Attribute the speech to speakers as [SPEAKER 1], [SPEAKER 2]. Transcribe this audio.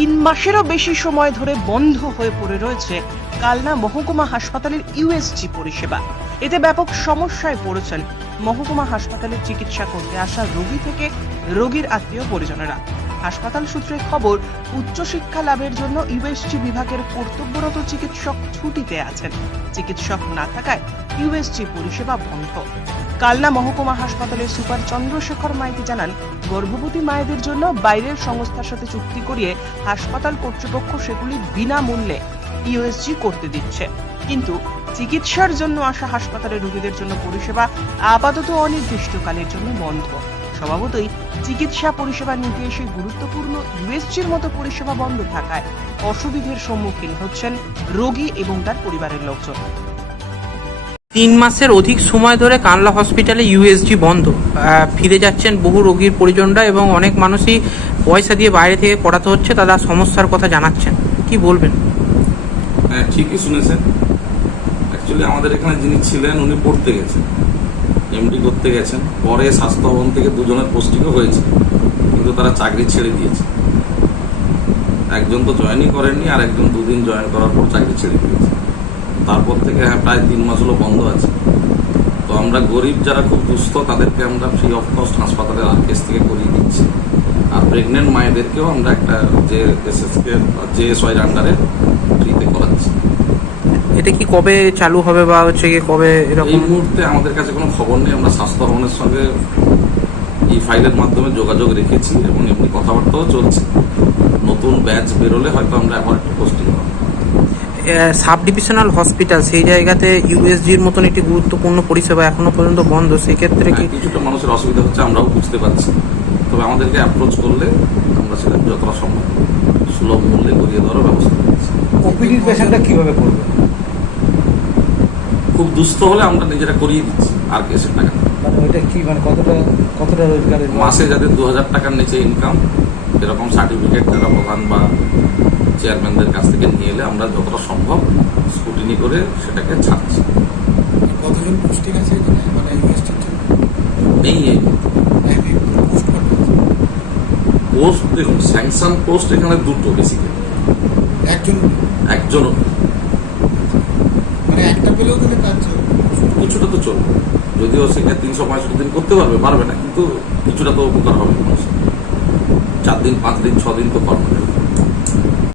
[SPEAKER 1] তিন মাসেরও বেশি সময় ধরে বন্ধ হয়ে পড়ে রয়েছে কালনা মহকুমা হাসপাতালের ইউএসজি পরিষেবা। এতে ব্যাপক সমস্যায় পড়েছেন মহকুমা হাসপাতালে চিকিৎসা করতে আসা রোগী থেকে রোগীর আত্মীয় পরিজনেরা। হাসপাতাল সূত্রে খবর, উচ্চশিক্ষা লাভের জন্য ইউএসজি বিভাগের কর্তব্যরত চিকিৎসক ছুটিতে আছেন। চিকিৎসক না থাকায় ইউএসজি পরিষেবা বন্ধ। কালনা মহকুমা হাসপাতালের সুপার চন্দ্রশেখর মাইতি জানান, গর্ভবতী মায়েদের জন্য বাইরের সংস্থার সাথে চুক্তি করিয়ে হাসপাতাল কর্তৃপক্ষ সেগুলি বিনামূল্যে ইউএসজি করতে দিচ্ছে। কিন্তু চিকিৎসার জন্য আসা হাসপাতালের রোগীদের জন্য পরিষেবা আপাতত অনির্দিষ্টকালের জন্য বন্ধ। স্বভাবতই চিকিৎসা পরিষেবা নিতে এসে গুরুত্বপূর্ণ ইউএসজির মতো পরিষেবা বন্ধ থাকায় অসুবিধের সম্মুখীন হচ্ছেন রোগী এবং তার পরিবারের লোকজন।
[SPEAKER 2] তিন মাসের অধিক সময় ধরে কানলা হসপিটালে ইউএসজি বন্ধ। ফিরে যাচ্ছেন বহু রোগীর পরিজনরা এবং অনেক মানুষই পয়সা দিয়ে বাইরে থেকে করাতে হচ্ছে তারা সমস্যার কথা জানাচ্ছেন। কি বলবেন?
[SPEAKER 3] হ্যাঁ ঠিকই শুনেছেন। অ্যাকচুয়ালি আমাদের এখানে যিনি ছিলেন উনি পড়তে গেছেন। এমডি করতে গেছেন, পরে স্বাস্থ্য ভবন থেকে দুজনের পোস্টিংও হয়েছে, কিন্তু তারা চাকরি ছেড়ে দিয়েছে। একজন তো জয়েনই করেননি, আর একজন দুদিন জয়েন করার পর চাকরি ছেড়ে দিয়েছে। তারপর থেকে হ্যাঁ প্রায় তিন মাস হলো বন্ধ আছে। তো আমরা গরিব যারা খুব দুস্থ, তাদেরকে আমরা ফ্রি অফ কস্ট হাসপাতালের আর্কেস থেকে করিয়ে দিচ্ছি। আর প্রেগনেন্ট মায়েদেরকেও আমরা একটা যে এসএসকে যে এস ওয়াইয়ের আন্ডারে ফ্রিতে করাচ্ছি।
[SPEAKER 2] এটা কি কবে চালু হবে বা হচ্ছে কি কবে এরকম?
[SPEAKER 3] এই মুহূর্তে আমাদের কাছে কোনো খবর নেই। আমরা স্বাস্থ্য ভবনের সঙ্গে এই ফাইলের মাধ্যমে যোগাযোগ রেখেছি এবং এমনি কথাবার্তাও চলছে। নতুন ব্যাচ বেরোলে হয়তো আমরা আবার একটু পোস্টিং করব।
[SPEAKER 2] সাব ডিভিশনাল হসপিটাল সেই জায়গাতে ইউএসজির মতন একটি গুরুত্বপূর্ণ পরিষেবা এখনও পর্যন্ত বন্ধ। সেক্ষেত্রে কি
[SPEAKER 3] হ্যাঁ, কিছুটা মানুষের অসুবিধা হচ্ছে আমরাও বুঝতে পারছি। তবে আমাদেরকে অ্যাপ্রোচ করলে আমরা সেটা যতটা সম্ভব সুলভ মূল্যে করিয়ে দেওয়ার ব্যবস্থা করছি।
[SPEAKER 4] ওপিডির পেশেন্টটা কীভাবে করবে
[SPEAKER 3] খুব দুস্থ হলে আমরা নিজেরা করিয়ে দিচ্ছি আর কেসের টাকা
[SPEAKER 4] মানে ওইটা কি মানে কতটা কতটা
[SPEAKER 3] মাসে যাদের দু হাজার টাকার নিচে ইনকাম এরকম সার্টিফিকেট যারা প্রধান বা চেয়ারম্যানদের কাছ থেকে নিয়ে এলে আমরা যতটা সম্ভব স্কুটিনি করে সেটাকে ছাড়ছি।
[SPEAKER 5] কতজন পোস্টিং আছে মানে
[SPEAKER 3] নেই এই
[SPEAKER 5] পোস্ট
[SPEAKER 3] পোস্ট দেখুন স্যাংশন পোস্ট এখানে দুটো বেসিক্যালি
[SPEAKER 5] একজন
[SPEAKER 3] একজন কিছুটা তো চলবে। যদিও সেটা তিনশো পঁয়ষট্টি দিন করতে পারবে পারবে না, কিন্তু কিছুটা তো উপকার হবে মানুষের। চার দিন, পাঁচ দিন, ছ দিন তো কর্ম